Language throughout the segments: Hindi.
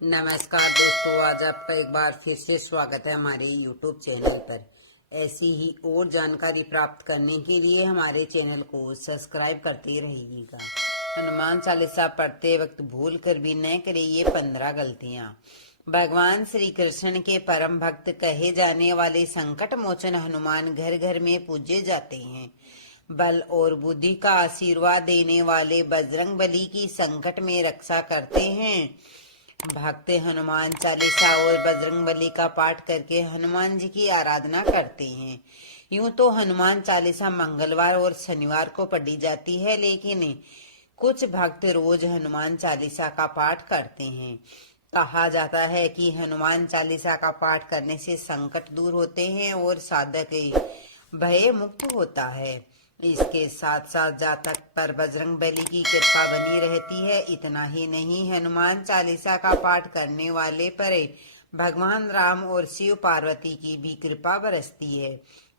नमस्कार दोस्तों, आज आपका एक बार फिर से स्वागत है हमारे YouTube चैनल पर। ऐसी ही और जानकारी प्राप्त करने के लिए हमारे चैनल को सब्सक्राइब करते रहिएगा। हनुमान चालीसा पढ़ते वक्त भूल कर भी न करें ये 15 गलतियां। भगवान श्री कृष्ण के परम भक्त कहे जाने वाले संकट मोचन हनुमान घर घर में पूजे जाते हैं। बल और बुद्धि का आशीर्वाद देने वाले बजरंगबली की संकट में रक्षा करते हैं। भक्त हनुमान चालीसा और बजरंगबली का पाठ करके हनुमान जी की आराधना करते हैं। यूं तो हनुमान चालीसा मंगलवार और शनिवार को पढ़ी जाती है, लेकिन कुछ भक्त रोज हनुमान चालीसा का पाठ करते हैं। कहा जाता है कि हनुमान चालीसा का पाठ करने से संकट दूर होते हैं और साधक भय मुक्त होता है। इसके साथ साथ जातक पर बजरंगबली की कृपा बनी रहती है। इतना ही नहीं, हनुमान चालीसा का पाठ करने वाले पर भगवान राम और शिव पार्वती की भी कृपा बरसती है।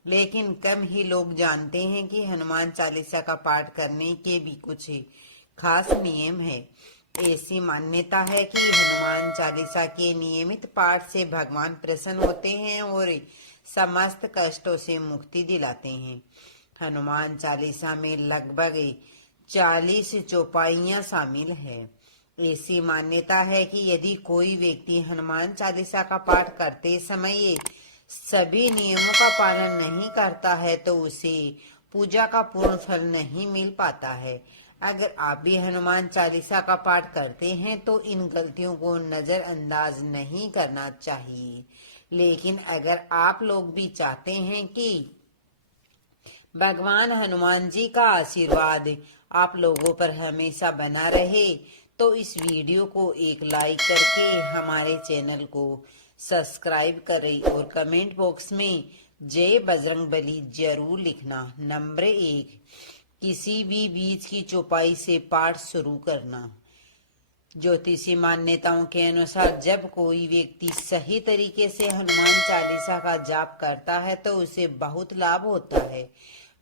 लेकिन कम ही लोग जानते हैं कि हनुमान चालीसा का पाठ करने के भी कुछ खास नियम है। ऐसी मान्यता है कि हनुमान चालीसा के नियमित पाठ से भगवान प्रसन्न होते हैं और समस्त कष्टों से मुक्ति दिलाते हैं। हनुमान चालीसा में लगभग 40 चौपाइयां शामिल है। ऐसी मान्यता है कि यदि कोई व्यक्ति हनुमान चालीसा का पाठ करते समय सभी नियमों का पालन नहीं करता है तो उसे पूजा का पूर्ण फल नहीं मिल पाता है। अगर आप भी हनुमान चालीसा का पाठ करते हैं तो इन गलतियों को नजरअंदाज नहीं करना चाहिए। लेकिन अगर आप लोग भी चाहते हैं कि भगवान हनुमान जी का आशीर्वाद आप लोगों पर हमेशा बना रहे तो इस वीडियो को एक लाइक करके हमारे चैनल को सब्सक्राइब करें और कमेंट बॉक्स में जय बजरंगबली जरूर लिखना। नंबर 1, किसी भी बीज की चौपाई से पाठ शुरू करना। ज्योतिषी मान्यताओं के अनुसार जब कोई व्यक्ति सही तरीके से हनुमान चालीसा का जाप करता है तो उसे बहुत लाभ होता है।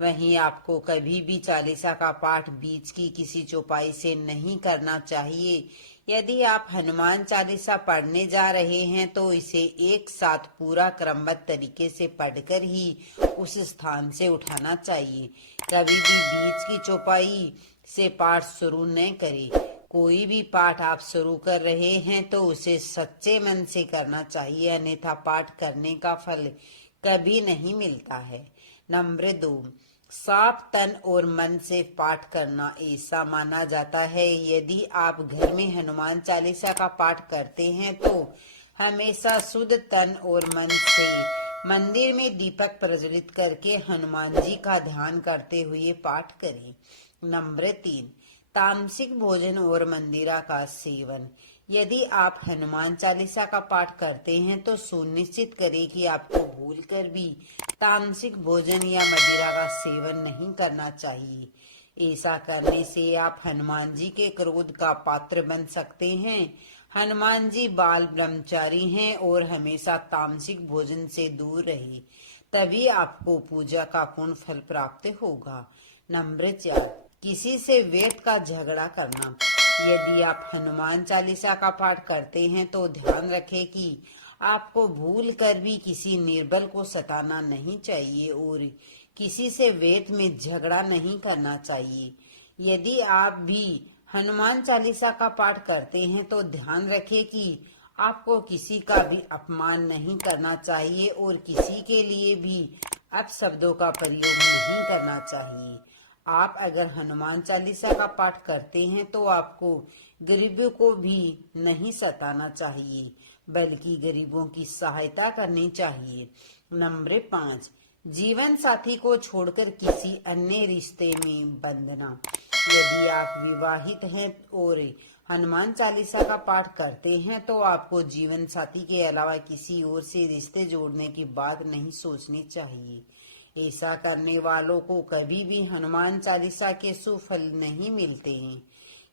वहीं आपको कभी भी चालीसा का पाठ बीच की किसी चौपाई से नहीं करना चाहिए। यदि आप हनुमान चालीसा पढ़ने जा रहे हैं तो इसे एक साथ पूरा क्रमबद्ध तरीके से पढ़कर ही उस स्थान से उठाना चाहिए। कभी भी बीच की चौपाई से पाठ शुरू न करें। कोई भी पाठ आप शुरू कर रहे हैं तो उसे सच्चे मन से करना चाहिए, अन्यथा पाठ करने का फल कभी नहीं मिलता है। नंबर 2, साफ तन और मन से पाठ करना। ऐसा माना जाता है यदि आप घर में हनुमान चालीसा का पाठ करते हैं तो हमेशा शुद्ध तन और मन से मंदिर में दीपक प्रज्वलित करके हनुमान जी का ध्यान करते हुए पाठ करें। नंबर 3, तामसिक भोजन और मंदिरा का सेवन। यदि आप हनुमान चालीसा का पाठ करते हैं तो सुनिश्चित करें कि आपको भूलकर भी तामसिक भोजन या मदिरा का सेवन नहीं करना चाहिए। ऐसा करने से आप हनुमान जी के क्रोध का पात्र बन सकते हैं। हनुमान जी बाल ब्रह्मचारी हैं और हमेशा तामसिक भोजन से दूर रहे, तभी आपको पूजा का पूर्ण फल प्राप्त होगा। नंबर 4, किसी से व्यर्थ का झगड़ा करना। यदि आप हनुमान चालीसा का पाठ करते हैं तो ध्यान रखें कि आपको भूल कर भी किसी निर्बल को सताना नहीं चाहिए और किसी से व्यर्थ में झगड़ा नहीं करना चाहिए। यदि आप भी हनुमान चालीसा का पाठ करते हैं तो ध्यान रखें कि आपको किसी का भी अपमान नहीं करना चाहिए और किसी के लिए भी अपशब्दों का प्रयोग नहीं करना चाहिए। आप अगर हनुमान चालीसा का पाठ करते हैं तो आपको गरीबों को भी नहीं सताना चाहिए, बल्कि गरीबों की सहायता करनी चाहिए। नंबर 5, जीवन साथी को छोड़कर किसी अन्य रिश्ते में बंधना। यदि आप विवाहित हैं और हनुमान चालीसा का पाठ करते हैं तो आपको जीवन साथी के अलावा किसी और से रिश्ते जोड़ने की बात नहीं सोचनी चाहिए। ऐसा करने वालों को कभी भी हनुमान चालीसा के सुफल नहीं मिलते हैं।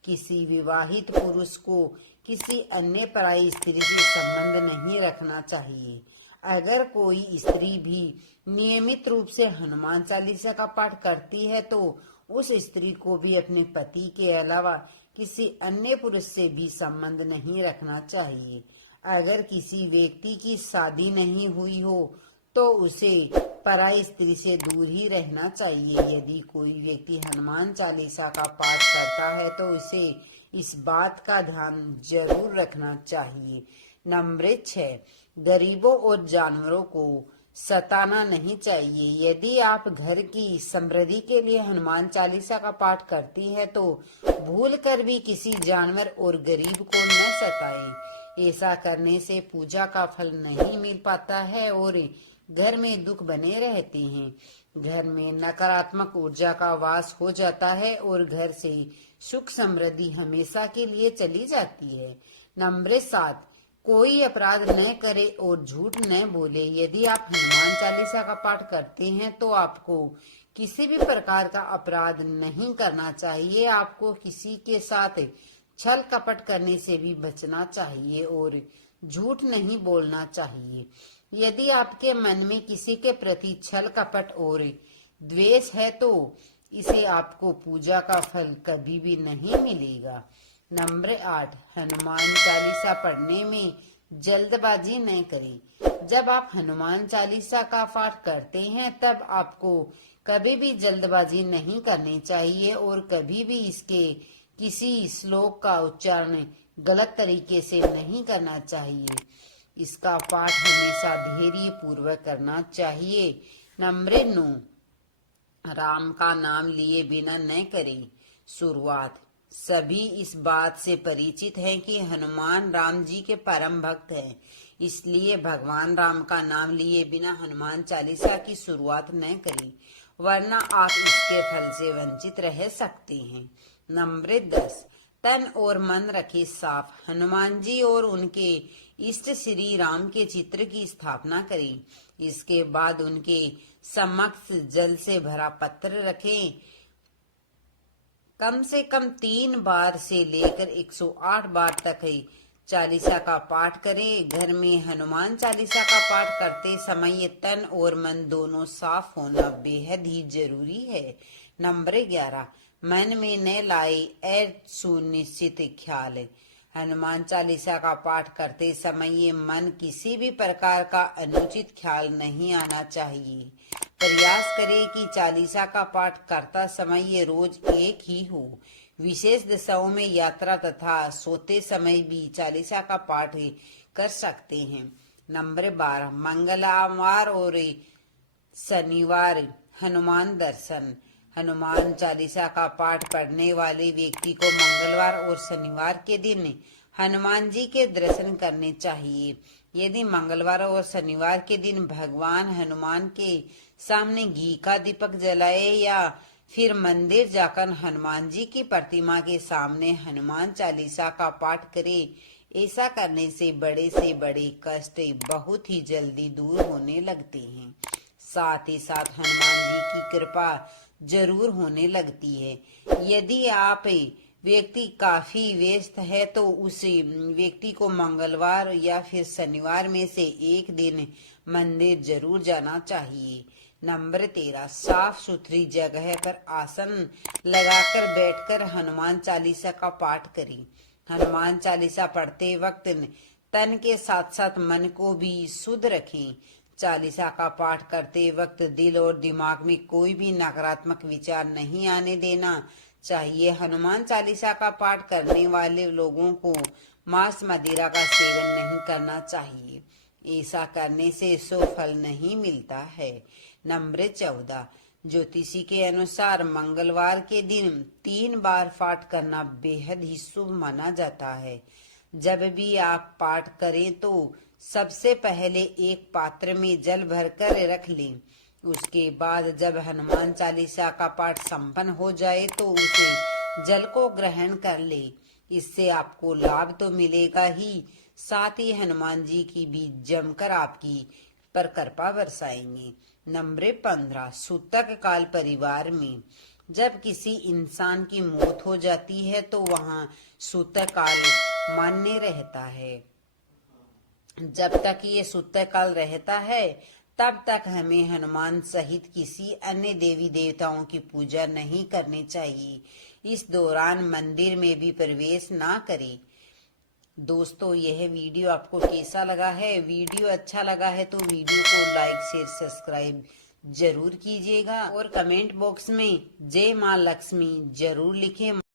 किसी विवाहित पुरुष को किसी अन्य पराई स्त्री से संबंध नहीं रखना चाहिए। अगर कोई स्त्री भी नियमित रूप से हनुमान चालीसा का पाठ करती है तो उस स्त्री को भी अपने पति के अलावा किसी अन्य पुरुष से भी संबंध नहीं रखना चाहिए। अगर किसी व्यक्ति की शादी नहीं हुई हो तो उसे पराई स्त्री से दूर ही रहना चाहिए। यदि कोई व्यक्ति हनुमान चालीसा का पाठ करता है तो उसे इस बात का ध्यान जरूर रखना चाहिए। नंबर 6, गरीबों और जानवरों को सताना नहीं चाहिए। यदि आप घर की समृद्धि के लिए हनुमान चालीसा का पाठ करती है तो भूल कर भी किसी जानवर और गरीब को न सताएं। ऐसा करने से पूजा का फल नहीं मिल पाता है और घर में दुख बने रहते हैं। घर में नकारात्मक ऊर्जा का वास हो जाता है और घर से सुख समृद्धि हमेशा के लिए चली जाती है। नंबर 7, कोई अपराध न करे और झूठ न बोले। यदि आप हनुमान चालीसा का पाठ करते हैं तो आपको किसी भी प्रकार का अपराध नहीं करना चाहिए। आपको किसी के साथ छल कपट करने से भी बचना चाहिए और झूठ नहीं बोलना चाहिए। यदि आपके मन में किसी के प्रति छल कपट और द्वेष है तो इसे आपको पूजा का फल कभी भी नहीं मिलेगा। नंबर 8, हनुमान चालीसा पढ़ने में जल्दबाजी न करें। जब आप हनुमान चालीसा का पाठ करते हैं तब आपको कभी भी जल्दबाजी नहीं करनी चाहिए और कभी भी इसके किसी श्लोक का उच्चारण गलत तरीके से नहीं करना चाहिए। इसका पाठ हमेशा धैर्य पूर्वक करना चाहिए। नंबर 9, राम का नाम लिए बिना न करें शुरुआत। सभी इस बात से परिचित हैं कि हनुमान राम जी के परम भक्त हैं, इसलिए भगवान राम का नाम लिए बिना हनुमान चालीसा की शुरुआत न करें, वरना आप इसके फल से वंचित रह सकते हैं। नंबर 10, तन और मन रखे साफ। हनुमान जी और उनके इष्ट श्री राम के चित्र की स्थापना करें। इसके बाद उनके समक्ष जल से भरा पत्र रखें। कम से कम 3 बार से लेकर 108 बार तक चालीसा का पाठ करें। घर में हनुमान चालीसा का पाठ करते समय तन और मन दोनों साफ होना बेहद ही जरूरी है। नंबर 11, मन में न लाए सुनिश्चित ख्याल। हनुमान चालीसा का पाठ करते समय मन किसी भी प्रकार का अनुचित ख्याल नहीं आना चाहिए। प्रयास करें कि चालीसा का पाठ करता समय रोज एक ही हो। विशेष दिशाओं में यात्रा तथा सोते समय भी चालीसा का पाठ कर सकते हैं। नंबर 12, मंगलवार और शनिवार हनुमान दर्शन। हनुमान चालीसा का पाठ पढ़ने वाले व्यक्ति को मंगलवार और शनिवार के दिन हनुमान जी के दर्शन करने चाहिए। यदि मंगलवार और शनिवार के दिन भगवान हनुमान के सामने घी का दीपक जलाए या फिर मंदिर जाकर हनुमान जी की प्रतिमा के सामने हनुमान चालीसा का पाठ करें, ऐसा करने से बड़े कष्ट बहुत ही जल्दी दूर होने लगते हैं। साथ ही साथ हनुमान जी की कृपा जरूर होने लगती है। यदि आप व्यक्ति काफी व्यस्त है तो उस व्यक्ति को मंगलवार या फिर शनिवार में से एक दिन मंदिर जरूर जाना चाहिए। नंबर 13, साफ सुथरी जगह पर आसन लगाकर बैठकर हनुमान चालीसा का पाठ करें। हनुमान चालीसा पढ़ते वक्त तन के साथ साथ मन को भी शुद्ध रखें। चालीसा का पाठ करते वक्त दिल और दिमाग में कोई भी नकारात्मक विचार नहीं आने देना चाहिए। हनुमान चालीसा का पाठ करने वाले लोगों को मांस मदिरा का सेवन नहीं करना चाहिए। ऐसा करने से शुभ फल नहीं मिलता है। नंबर 14, ज्योतिषी के अनुसार मंगलवार के दिन 3 बार पाठ करना बेहद ही शुभ माना जाता है। जब भी आप पाठ करें तो सबसे पहले एक पात्र में जल भरकर रख लें। उसके बाद जब हनुमान चालीसा का पाठ संपन्न हो जाए तो उसे जल को ग्रहण कर ले। इससे आपको लाभ तो मिलेगा ही, साथ ही हनुमान जी की भी जमकर आपकी पर कृपा बरसाएंगे। नंबर 15, सूतक काल परिवार में जब किसी इंसान की मौत हो जाती है तो वहाँ सूतक काल मान्य रहता है। जब तक ये सूतक काल रहता है तब तक हमें हनुमान सहित किसी अन्य देवी देवताओं की पूजा नहीं करनी चाहिए। इस दौरान मंदिर में भी प्रवेश ना करें। दोस्तों, यह वीडियो आपको कैसा लगा है? वीडियो अच्छा लगा है तो वीडियो को लाइक शेयर सब्सक्राइब जरूर कीजिएगा और कमेंट बॉक्स में जय मां लक्ष्मी जरूर लिखें।